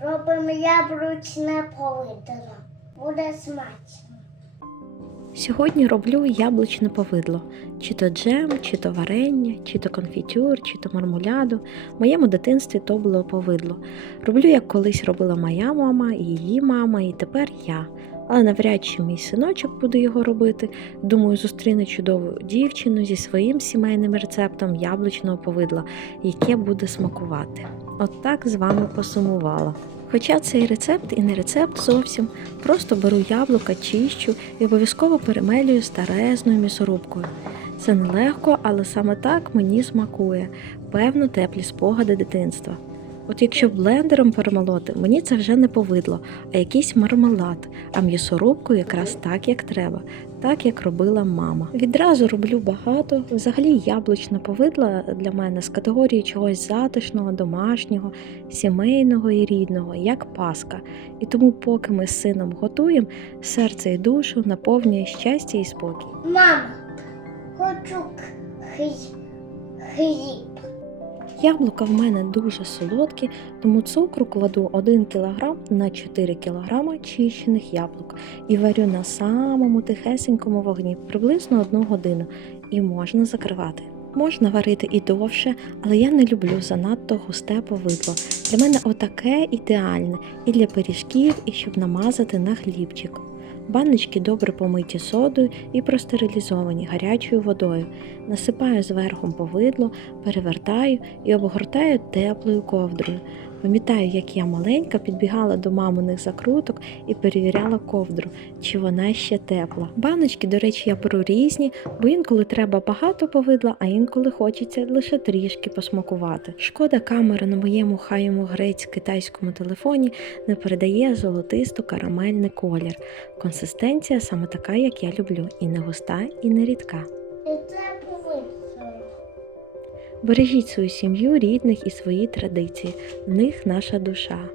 робимо яблучне повидло. Буде смачно. Сьогодні роблю яблучне повидло: чи то джем, чи то варення, чи то конфітюр, чи то мармуляду. В моєму дитинстві то було повидло. Роблю, як колись робила моя мама, і її мама, і тепер я. Але навряд чи мій синочок буде його робити. Думаю, зустріне чудову дівчину зі своїм сімейним рецептом яблучного повидла, яке буде смакувати. От так з вами посумувала. Хоча цей рецепт і не рецепт зовсім, просто беру яблука, чищу і обов'язково перемелюю старезною м'ясорубкою. Це нелегко, але саме так мені смакує, певно, теплі спогади дитинства. От якщо блендером перемолоти, мені це вже не повидло, а якийсь мармелад, а м'ясорубку якраз так, як треба, так як робила мама. Відразу роблю багато. Взагалі яблучна повидла для мене з категорії чогось затишного, домашнього, сімейного і рідного, як паска. І тому, поки ми з сином готуємо, серце і душу наповнює щастя і спокій. Мама, хочу хліб. Яблука в мене дуже солодкі, тому цукру кладу 1 кг на 4 кг чищених яблук і варю на самому тихесенькому вогні приблизно 1 годину і можна закривати. Можна варити і довше, але я не люблю занадто густе повидло. Для мене отаке ідеальне і для пиріжків, і щоб намазати на хлібчик. Баночки добре помиті содою і простерилізовані гарячою водою. Насипаю зверху повидло, перевертаю і обгортаю теплою ковдрою. Пам'ятаю, як я маленька підбігала до маминих закруток і перевіряла ковдру, чи вона ще тепла. Баночки, до речі, я беру різні, бо інколи треба багато повидла, а інколи хочеться лише трішки посмакувати. Шкода, камера на моєму хайому грець китайському телефоні не передає золотисту карамельний колір. Консистенція саме така, як я люблю, і не густа, і не рідка. Бережіть свою сім'ю, рідних і свої традиції. В них наша душа.